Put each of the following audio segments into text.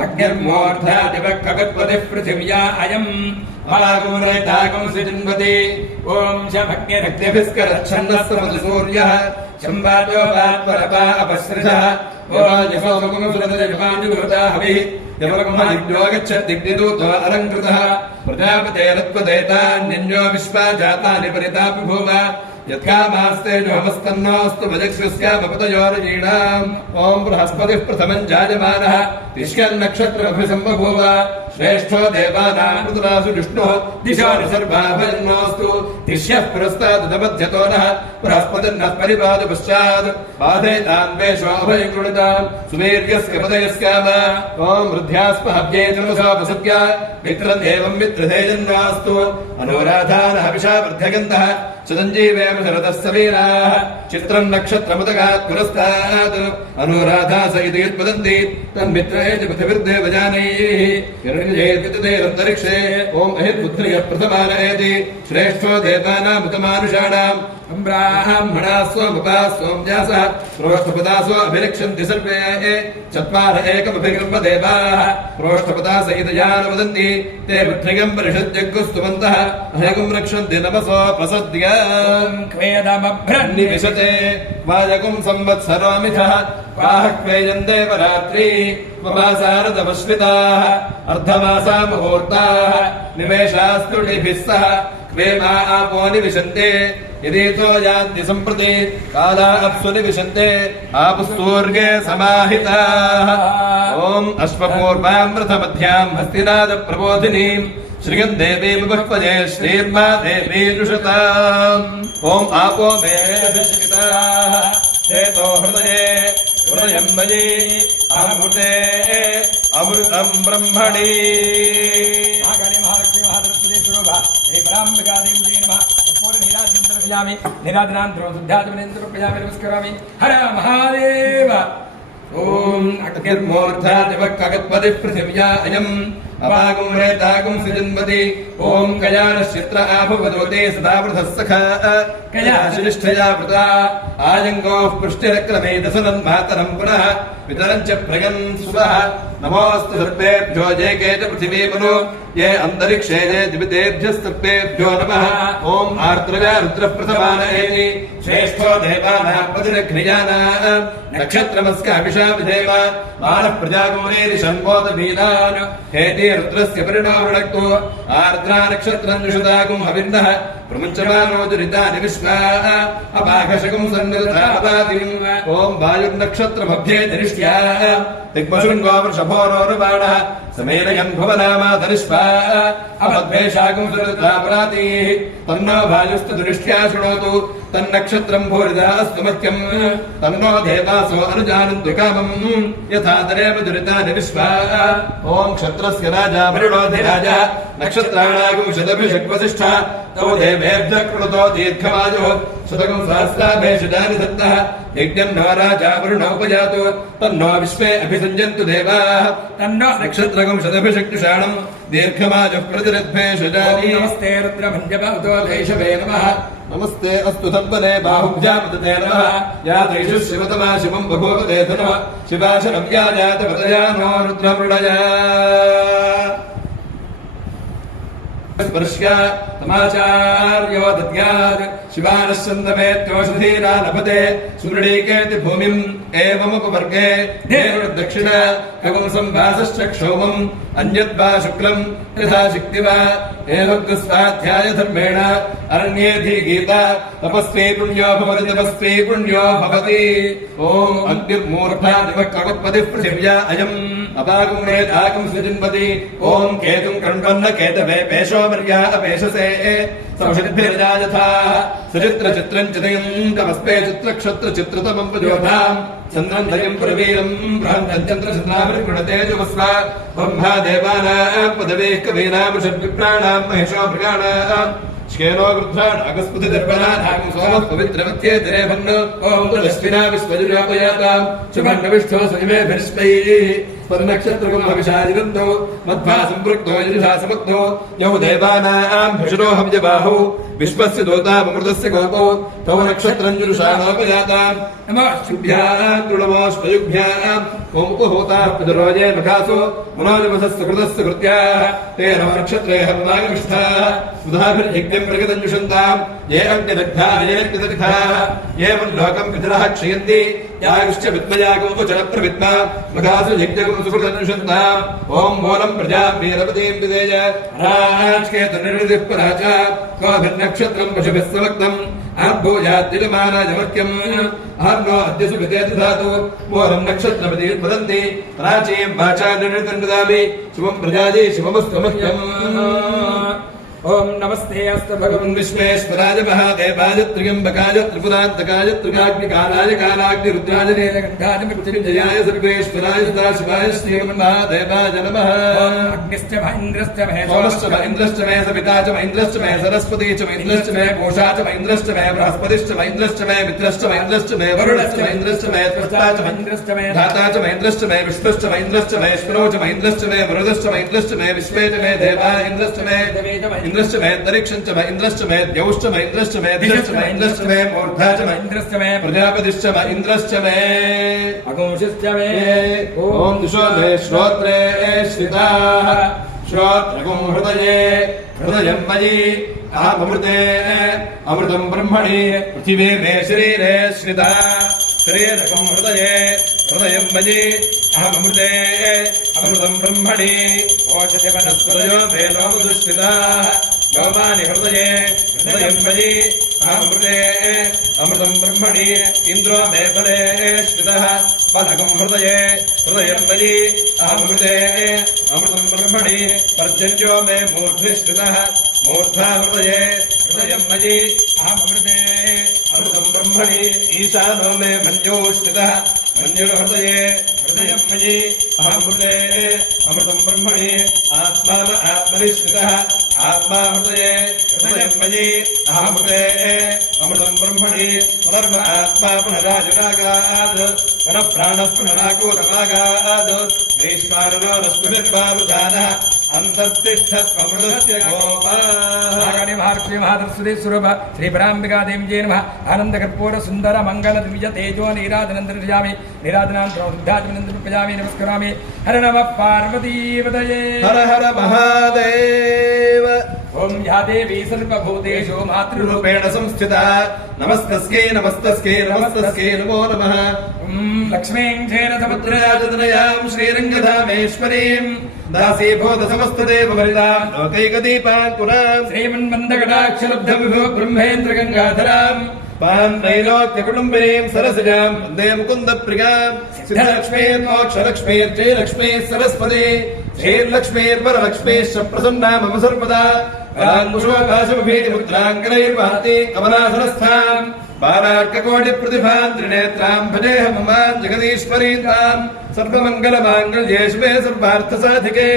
अग्निर्मूर्धादिवक्कगत्पतिः पृथिव्या अयम् अपागुरेतागं सृजन्वति ॐ शमग्निरग्निभिस्करच्छन्नस्रमसूर्यः शम्बाजो वात्परपा अपसृजः हविः यमगच्छद्दिग्निदूतो अलङ्कृतः प्रजापतेरत्वदेतान्यन्यो विश्वा जातानि परितापि भूव यत्कामास्ते नमस्तन्नोऽस्तु भजक्षुस्यामपतयोरजीणाम् ॐ बृहस्पतिः प्रथमम् जायमानः तिष्कन्नक्षत्रमभिसम्बभूव श्रेष्ठो देवानाम् ऋतुरासु विष्णुः दिशो निसर्वाभजन्नोऽस्तु तिष्यः पुरस्तादुदमध्यतो नः बृहस्पतिर्नः परिपादु पश्चात् बाधेतान् वेषोऽभयम् कृणुताम् सुवीर्यस्य पदयस्याम ॐ वृद्ध्यास्पहव्ये जन्मसोपसद्य मित्रम् एवम् मित्रधेजन्नास्तु अनुराधानः हविषा वृद्ध्यगन्तः सुदञ्जीवेम शरदः सवीराः चित्रम् नक्षत्रमुदगात् पुरस्तात् अनुराधा स इति यद्वदन्ति तन्मित्रयेति पृथिविर्देवजानैः हिरण्यजयद्विततेरन्तरिक्षे ॐ अहिर्बुद्धिर्यः प्रथमानयति श्रेष्ठो देवानामुतमानुषाणाम् ब्राह्मणाः सोमपाः सोमजासः प्रोष्ठपदासो अभिरक्षन्ति सर्वे चत्वार एकमभिगम्य देवाः प्रोष्ठपदा सहितयान वदन्ति ते पुत्रिकम् परिषद्यग्गुस्तुवन्तः अहयगुम् रक्षन्ति नमसोपसद्याम् क्वेदमभ्रन्निविशते वायगुम् संवत्सरोमिथः वाहक्वेयम् देवरात्रि वमासारदमश्रिताः अर्धमासा मुहूर्ताः निमेषास्तृणिभिः सह वेमा आपो निविशन्ते यदेतो यान्ति सम्प्रति काला अप्सु निविशन्ते आपुस्तूर्गे समाहिताः ॐ अश्वपूर्वाम् रथमध्याम् हस्तिनादप्रबोधिनीम् श्रियम् देवीम् बह्वजे श्रीर्मा देवी जुषताम् ॐ आपो मे रथश्रिताः चेतो हृदये हृदयम् मयि अमृते अमृतम् ब्रह्मणि नमस्करामि हर महादेव ॐ अग्निर्मूर्धादिवक्कगत्पतिः पृथिव्या अयम् अपागुम् रेतागुम् सृजन्वति ॐ कयानश्चित्र आभुवदोते सदा वृथः सखा कयाशिनिष्ठया वृता आयङ्गोः पुष्टिरक्रमे दशनन्मातरम् पुनः पितरम् च प्रगन् सुवः नमोऽस्तु सर्वेभ्यो ये के च पृथिवीमनु ये अन्तरिक्षे ये दिवितेभ्यस्तर्पेभ्यो नमः ॐ आर्द्रया रुद्रः प्रथमानयति श्रेष्ठो देवानाम् प्रतिरघ्नियानाम् नक्षत्रमस्काभिषा विधेम मानः प्रजागुरेरिषण्मोदभीनान् हेति रुद्रस्य परिणामणक्तो आर्द्रा नक्षत्रम् जुषदागुम् हविर्नः प्रमुञ्चमानो दुरितानि विश्वा अपाघशकम् सन्निधापदातिम् ॐ वायुर्नक्षत्रमभ्ये धरिष्ठ्या दिग्मशृङ्गो वृषभोरोरुबाणः समेनयन् भुवनामाधरिष्वा अपद्वेषागुम् सन्निधापदातिः तन्नो वायुस्तु दृष्ट्या शृणोतु तन्नक्षत्रम् भूरिदा अस्तु मह्यम् तन्नो देवासो अनुजानन्तु कामम् यथा तरेव दुरितानि विश्वा ॐ क्षत्रस्य राजा वरुणोऽधिराजः नक्षत्राणागुम् शतभिषग्वसिष्ठः तौ देवेभ्यः कृणुतो दीर्घमायुः शतकम् सहस्राभेषजानि दत्तः यज्ञम् नो राजा वरुणोपजातु तन्नो विश्वे अभिसञ्जन्तु देवाः तन्नो नक्षत्रकम् शतभिषग्जुषाणम् दीर्घमायुः प्रतिरद्भेषजानि नमस्ते रुद्रभञ्जपौतो धैषवे नमः नमस्ते अस्तु तब्बले बाहुभ्यापतते नमः या तैषु शिवतमा शिवम् बभूवते नमः शिवाशरव्या जातपतया नो रुद्रमृडया स्पर्श्य समाचार्यो दद्यात् शिवानश्चन्दमेत्योषधीरा लभते सुमृडीकेति भूमिम् एवमुपवर्गे दक्षिण कवम् सम्भासश्चक्षोमम् अन्यद्वा शुक्लम् यथा शक्ति वा एवग्स्वाध्याय धर्मेण अरण्येधि गीता तपस्वी पुण्यो भवति तपस्वी पुण्यो भवति ॐ अग्निर्मूर्धादिवक्कगत्पतिः पृथिव्या अयम् अपागुम् रेतागुम् सृजन्वति ॐ केतुम् कण्वन्न केतवे पेशो मर्या अपेशसे संशद्भिर्जायथा सचित्रचित्रम् चितयम् कमस्मे चित्रक्षत्रचित्रतमम् प्रजोधाम् चन्द्रम् दयम् प्रवीरम् बृहन्नचन्द्रचन्द्राभिर्गुणते जुवस्व ब्रह्मा देवानाम् पदवेः कवीनाम् षड्विप्राणाम् महेशो मृगाणाम् श्केनो गृध्राण अगस्पति दर्पणाधागम् सोमः पवित्रमत्ये तिरेभन्न ॐ तुलस्विना विश्वजुर्योपयाताम् शुभन्नविष्ठो स्वयमेभिर्ष्मैः स्पन्नक्षत्रकम् हविषादिगन्तो मध्वा सम्पृक्तो यजुषा समुक्तो यौ देवानाम् भिषुरो हव्यबाहौ विश्वस्य दूतामृतस्य गोपो तव नक्षत्रं जुषाणोपजाताम् नमोऽस्तुभ्याम् तुळमोऽस्मयुभ्याम् ओमुपहूताः पितरोजे मखासो मनोजमसस्य कृतस्य कृत्याः ते नव नक्षत्रे हर्मागमिष्ठाः सुधाभिर्यज्ञम् प्रगतञ्जुषन्ताम् ये अग्निदग्धाः ये अग्निदग्धाः ये मल्लोकम् पितरः क्षयन्ति यागश्च विद्मयागमुपचरप्रविद्मा मखासु यज्ञकम् सुकृतञ्जुषन्ताम् ॐ मूलम् प्रजाम् वीरपतीम् विदेय राजकेतनिर्विधिः पराच कोभिर्नक्षत्रम् पशुभिः समक्तम् आर्भूयाद्दिलमानाजमर्क्यम् आर्नो अद्य सुभिते दधातु मूलम् नक्षत्रपति वदन्ति प्राचीम् वाचा निर्णितम् ददामि शुभम् प्रजायै शुभमस्तु मह्यम् ओम नमस्ते अस्तु भगवन् विश्वेश्वराय महादेवाय त्र्यम्बकाय त्रिपुरान्तकाय त्रिकाग्निकालाय कालाग्निरुद्राय नीलकण्ठाय मृत्युञ्जयाय सर्वेश्वराय सदाशिवाय श्रीमन्महादेवाय नमः अग्निश्च महेन्द्रश्च सोमश्च महेन्द्रश्च मे सविता च महेन्द्रश्च मे सरस्वती च महेन्द्रश्च मे पूषा च महेन्द्रश्च मे बृहस्पतिश्च महेन्द्रश्च मे मित्रश्च महेन्द्रश्च मे वरुणश्च महेन्द्रश्च मे त्वष्टा च महेन्द्रश्च मे धाता च महेन्द्रश्च मे विष्णुश्च महेन्द्रश्च मे श्वरो च महेन्द्रश्च मे मरुदश्च महेन्द्रश्च मे विश्वे च मे देवा इन्द्रश्च मे इन्द्रश्च मे अन्तरिक्षञ्च मे इन्द्रश्च मे द्यौश्च मे इन्द्रश्च मे दिशश्च मे इन्द्रश्च मे मूर्धा च मे इन्द्रश्च मे प्रजापतिश्च मे इन्द्रश्च मे अगुंशिश्च मे ॐ दिशो मे श्रोत्रे श्रिताः श्रोत्रगुं हृदये हृदयं मयि अहमृते अमृतं ब्रह्मणि पृथिवी मे शरीरे श्रिता शरीरगुं हृदये हृदयं मयि अहमृते अमृतं ब्रह्मणि ओचते वनस्पतयो मे लोकदुष्कृताः गौमानि हृदये हृदयं मयि अहमृते अमृतं ब्रह्मणि इन्द्रो मे बले स्थितः बलगं हृदये हृदयं मयि अहमृते अमृतं ब्रह्मणि पर्जन्यो मे मूर्ध्नि स्थितः मूर्धा हृदये हृदयं मयि अहमृते अमृतं ब्रह्मणि ईशानो मे मन्यो स्थितः मन्युर्हृदये हृदयं मयि अहमृते अमृतं ब्रह्मणि आत्मा आत्मनि स्थितः आत्मा हृदये हृदयं मयि अहमृते अमृतं ब्रह्मणि पुनर्म आत्मा पुनराजुरागात् पुनः प्राणः पुनराकूटमागात् वैश्वानरो रश्मिर्वारुदानः अन्तस्तिष्ठत्वमृतस्य गोपाः महर्षि महादर्शुदे स्वरूप श्री पराम्बिका देवी नमः आनंद कर्पूर सुंदर मंगल द्विज तेजो निराधनंदर्शयामि निराधनांतरोद्धात्मनंदर्पयामि नमस्करामि हर नमः पार्वती पतये हर हर महादेव ओम या देवी सर्वभूतेषु मातृरूपेण संस्थिता नमस्तस्यै नमस्तस्यै नमस्तस्यै नमो नमः लक्ष्मीं क्षेन समुद्रयाजतनयां श्रीरङ्गधामेश्वरीं दासीभूतसमस्तदेववरितां लोकैकदीपाङ्कुरां श्रीमन्मन्दकटाक्षलब्धविभो ब्रह्मेन्द्र गङ्गाधरां पां त्रैलोक्यकुटुम्बिनीं सरसिजां वन्दे मुकुन्दप्रियां सिद्धलक्ष्मीर्मोक्षलक्ष्मीर्जयलक्ष्मीः सरस्वती श्रीर्लक्ष्मीर्वरलक्ष्मीश्च प्रसन्ना मम सर्वदा मुद्राङ्कनैर्वहति कमलासनस्थाम् बालार्ककोटिप्रतिभां त्रिनेत्रां भजेऽहं ममां जगदीश्वरीं तां सर्वमङ्गलमाङ्गल्ये शिवे सर्वार्थसाधिके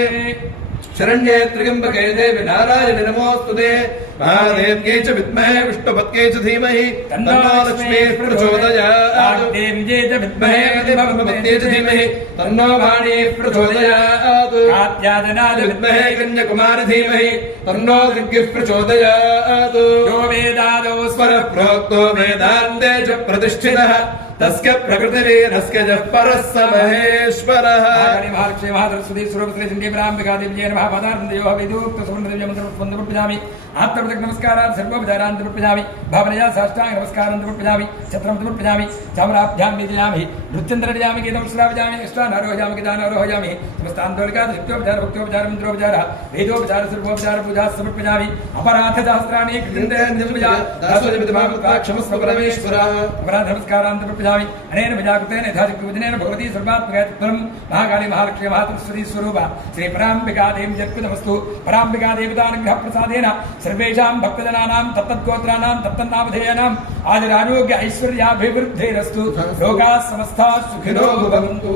शरण्ये त्र्यम्बके देवि नारायणि नमोऽस्तुते महादेव्यै च विद्महे विष्णुपत्यै च धीमहि तन्नो लक्ष्मीः प्रचोदयात् देव्यै च विद्महे विष्णुपत्यै च धीमहि तन्नो वाणीः प्रचोदयात् कात्यायनाय विद्महे कन्याकुमारी धीमहि तन्नो दुर्गिः प्रचोदयात् यो वेदादौ स्वरः प्रोक्तो वेदान्ते च प्रतिष्ठितः तस्य प्रकृतिरेनस्य जः परः स महेश्वरः महर्षि महादर्शुदे स्वरूप श्री चण्डी पराम्बिका देव्यै नमः पदार्थयो वेदोक्त सुवर्णदेव्य मंत्रं प्रपयामि आत्मवृतक नमस्कारान् सर्वोपचारान् प्रपयामि भावनया साष्टांग नमस्कारान् प्रपयामि छत्रं प्रपयामि चामराभ्यां निदयामि नृत्यन्द्रयामि गीतं श्रावयामि अष्टानारोहयामि गीतानारोहयामि समस्तान्तोलिका नित्योपचार भक्त्योपचार मंत्रोपचार वेदोपचार सर्वोपचार पूजा समर्पयामि अपराध सहस्राणि कृतिन्द्रया दासोजमितभावक्षमस्व परमेश्वर अपराध नमस्कारान् प्रपयामि अनेन विजाकृतेन यथाशक्तिपूजनेन भगवती सर्वात्मकं महाकाली महालक्ष्मी महातृश्वरी स्वरूप श्री पराम्बिका देवी जत्कृतमस्तु पराम्बिका देवतानुग्रह प्रसादेन सर्वेषां भक्तजनानां तत्तद्गोत्राणां तत्तन्नामधेयानाम् आयुरारोग्य ऐश्वर्याभिवृद्धिरस्तु लोकाः समस्ताः सुखिनो भवन्तु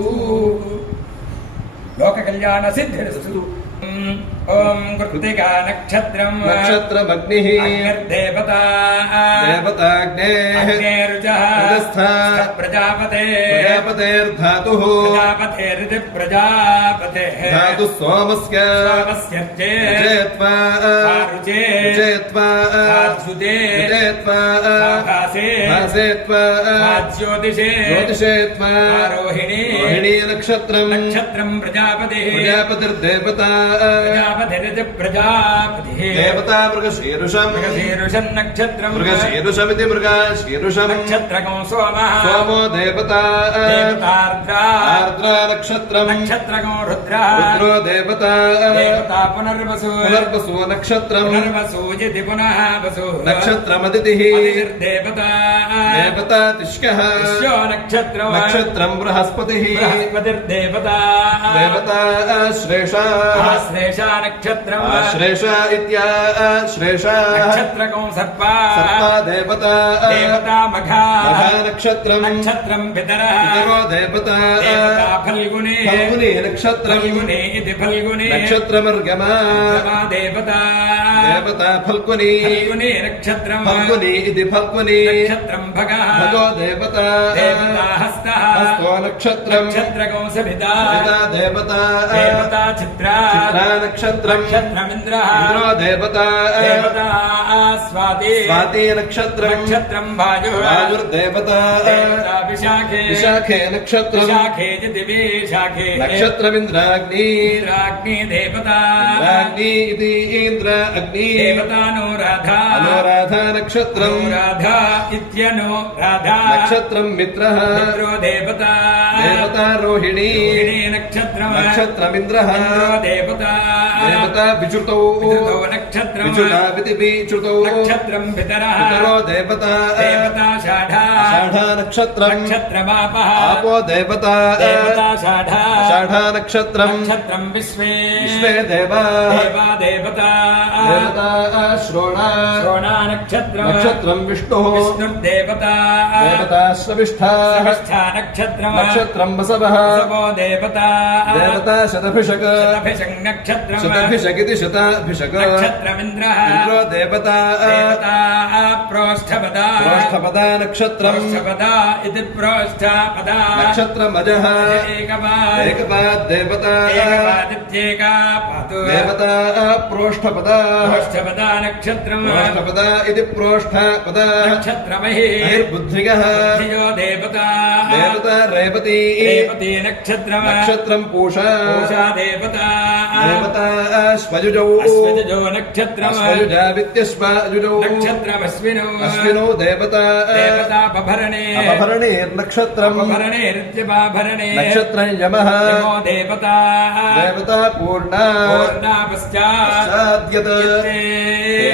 लोककल्याण सिद्धिरस्तु ఓం కృత్తికా నక్షత్రం నక్షత్రమగ్నిః అగ్నిర్దేవతా దేవతాగ్నేః అగ్నేరుచః ఉదస్థః ప్రజాపతే ప్రజాపతేర్ధాతుః ప్రజాపతేరితి ప్రజాపతేః ధాతుః సోమస్య సోమస్యర్చే రుచేత్వా రుచే రుచేత్వా సాధుతే రుచేత్వా భాసే భాసేత్వా జ్యోతిషే జ్యోతిషేత్వా రోహిణీ రోహిణీ నక్షత్రం నక్షత్రం ప్రజాపతి ప్రజాపతిర్దేవతా ప్రజాపతిరితి ప్రజాపతి దేవతా మృగశీరుషం మృగశీరుషం నక్షత్రం మృగశీరుషమితి మృగశీరుషం నక్షత్రకం సోమః సోమో దేవతా దేవతార్ద్రా ఆర్ద్రా నక్షత్రం నక్షత్రకం రుద్ర రుద్రో దేవతా దేవతా పునర్వసు పునర్వసు నక్షత్రం పునర్వసూజితి పునః వసు నక్షత్రమదితిః దేవతా దేవతా తిష్కః విశ్వో నక్షత్రం నక్షత్రం బృహస్పతిః బృహస్పతిర్దేవతా దేవతా శ్రేషా శ్రేషా నక్షత్రం శ్రేష ఇత్యా శ్రేషా నక్షత్రకం సర్పా సర్పా దేవతా దేవతా మఘా మఘా నక్షత్రం నక్షత్రం పితరః పితరో దేవతా దేవతా ఫల్గుని ఫల్గుని నక్షత్రం ఫల్గుని ఇది ఫల్గుని నక్షత్రమర్గమా దేవతా దేవతా ఫల్గుని ఫల్గుని నక్షత్రం ఫల్గుని ఇది ఫల్గుని నక్షత్రం భగః భగో దేవతా దేవతా హస్తః హస్తో నక్షత్రం నక్షత్రకం సవితా పితా దేవతా దేవతా చిత్రా చిత్రా నక్షత్రం నక్షత్రమింద్రః ఇంద్రో దేవతా దేవతా స్వాతి స్వాతి నక్షత్రం నక్షత్రం వాయు వాయుర్దేవతా దేవతా విశాఖే విశాఖే నక్షత్రం విశాఖే దివే శాఖే నక్షత్రమింద్రాగ్ని రాగ్ని దేవతా రాగ్ని ఇది ఇంద్ర అగ్ని దేవతానురాధా అనురాధా నక్షత్రం రాధా ఇత్యను రాధా నక్షత్రం మిత్రః మిత్రో దేవతా దేవతా రోహిణీ రోహిణీ నక్షత్రం నక్షత్రమింద్ర ఇంద్రో దేవతా దేవతా విచుతౌ విదుతో నక్షత్రం విచుతా విచుతౌ నక్షత్రం పితరః పితరో దేవతా దేవతా షాఢా షాఢా నక్షత్రం నక్షత్రమాపః ఆపో దేవతా దేవతా షాఢా షాఢా నక్షత్రం నక్షత్రం విశ్వే విశ్వే దేవా దేవా దేవతా దేవతా శ్రోణ శ్రోణా నక్షత్రం నక్షత్రం విష్ణు విష్ణుర్దేవతా దేవతా శ్రవిష్ఠా సవిష్ఠా నక్షత్రం నక్షత్రం వసవః వసవో దేవతా దేవతా శతభిషక్ శతభిషం నక్షత్రం శతభిషకితి శతాభిషక్ నక్షత్రమింద్రః ఇంద్రో దేవతా దేవతా ప్రోష్ఠపదా ప్రోష్ఠపదా నక్షత్రం ప్రోష్ఠపదా ఇది ప్రోష్ఠపదా నక్షత్రమజః ఏకపాద్ ఏకపాద్ దేవతా ఏకపాదిత్యేకా పాతు దేవతా ప్రోష్ఠపదా ప్రోష్ఠపదా నక్షత్రం ప్రోష్ఠపదా ఇది ప్రోష్ఠపదా నక్షత్రమహి బుద్ధిగః ధియో దేవతా దేవతా రేవతి రేవతి నక్షత్రం నక్షత్రం పూషా పూషా దేవతా దేవతా స్వయుజౌ అశ్వజో నక్షత్రం స్వయుజా విత్యస్వయుజౌ నక్షత్రమశ్వినో అశ్వినో దేవతా దేవతా పభరణే అపభరణేర్నక్షత్రం పభరణే రిత్యపాభరణే నక్షత్రం యమః యమో దేవతా దేవతా పూర్ణా పూర్ణా పశ్చాత్ సాద్యత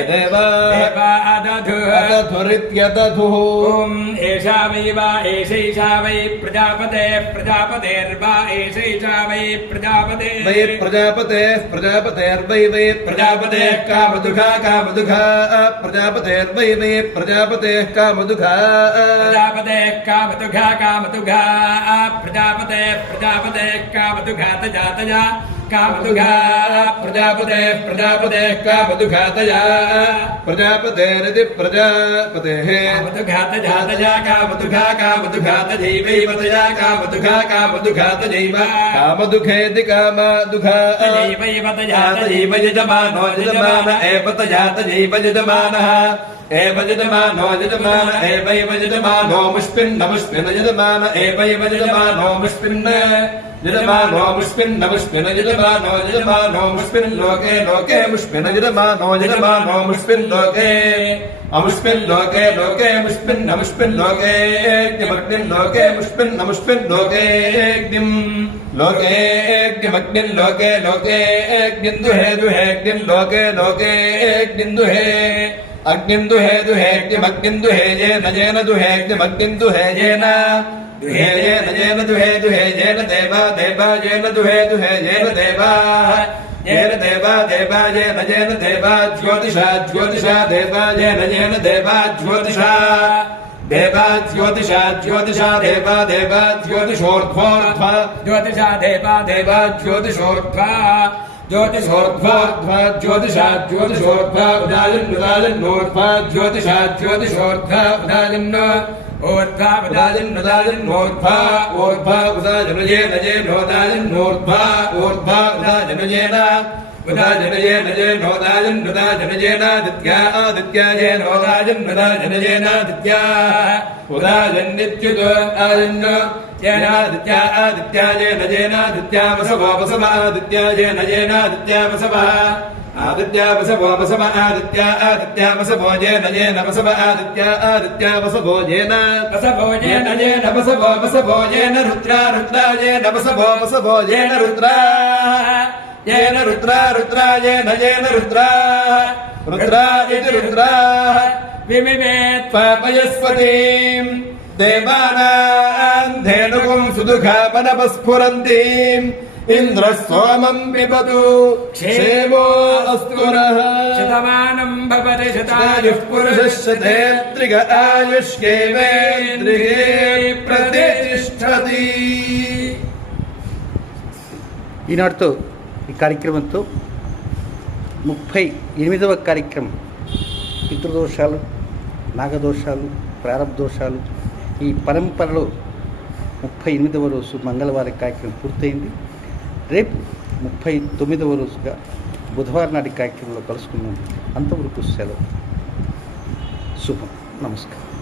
దేవా దేవా అదధు అదధురిత్యదధుః ఓం ఏషా వై వా ఏషైషా వై ప్రజాపతే ప్రజాపతేర్వా ఏషైషా వై ప్రజాపతే వై ప్రజాపతేర్వై వై ప్రజాపతేః కామదుఘా కామదుఘా ప్రజాపతేర్వై వై ప్రజాపతేః కామదుఘా ప్రజాపతే కామతుఘా కామతుఘా ప్రజాపతే ప్రజాపతే కామతుఘా తజా తజా కామతుఘా ప్రజాపతే ప్రజాపతే కామతుఘా తజా ప్రజాపతేరితి ప్రజాపతేః కామతుఘా తజా తజా కామతుఘా కామతుఘా తజైవైవ తజా కామతుఘా కామతుఘా తజైవ కామదుఘేతి కామదుఘా తజైవైవ తజా తజైవ యజమానో యజమాన ఏవ తజా తజైవ యజమానః एव यजमानो यजमान एवैव यजमानो मुष्पिन्न यजमान एवैव यजमानो मुष्पिन्न यजमानो मुष्पिन्न यजमानो मुष्पिन् लोके लोके मुष्पिन्न यजमानो मुष्पिन् लोके अमुष्पिन् लोके लोके मुष्पिन् लोके अग्निमग्निन् लोके मुष्पिन् लोके अग्निम् लोके अग्निमग्निन् लोके लोके अग्निन् दुहे अग्निन् लोके लोके अग्निन् दुहे अग्निम् दुहे अग्निमग्निम् दुहे येन दुहे अग्निमग्निम् दुहे येन दुहे येन देवा येन दुहे येन देवा येन देवा ज्योतिषा देवा येन देवा ज्योतिषा ज्योतिषोर्ध्वा ज्योतिषा देवा ज्योतिषोर्ध्वा ज्योतिषोर्ध्वा ज्योतिषा ज्योतिषोर्ध्वा उदाजिन्नुदाजिन्नोर्ध्वा ज्योतिषा ज्योतिषोर्ध्वा उदाजिन्न ऊर्ध्वा उदाजिन्नुदाजिन्नोर्ध्वा ऊर्ध्वा उदाजिनयेन येनोदाजिन्नोर्ध्वा ऊर्ध्वा उदाजिनयेन उदाजिनयेन येनोदाजिन्नुदाजिनयेनादित्या आदित्यायेनोदाजिन्नुदाजिनयेनादित्या उदाजिन्नित्युत आदिन्न येनादित्या आदित्यायेन येनादित्या वसवो वसव आदित्यायेन येनादित्या वसवः आदित्या वसवो वसव आदित्या आदित्या वसवो येन वसव आदित्या आदित्या वसवो येन वसवो वसवो येन रुद्रा रुद्रा येन वसवो वसवो येन रुद्रा येन रुद्रा रुद्रा येन रुद्रा रुद्रा इति रुद्रा विमिमेत् पापयस्पतिम् देवानां धेनुगुं सुदुःखापनपस्फुरन्तीम् इन्द्रः सोमं पिबतु क्षेमो अस्तु नः शतमानं भवति शतायुः पुरुषः शतेत्रिक आयुष्येवेन्द्रिये प्रतिष्ठति. ఈనాటితో ఈ కార్యక్రమంతో 38వ కార్యక్రమం పితృదోషాలు, నాగదోషాలు, ప్రారబ్ధదోషాలు ఈ పరంపరలో 38వ రోజు మంగళవారం కార్యక్రమం పూర్తయింది. రేపు 39వ రోజుగా బుధవారం నాటి కార్యక్రమంలో కలుసుకుందాం. అంతవరకు సెలవు. శుభం. నమస్కారం.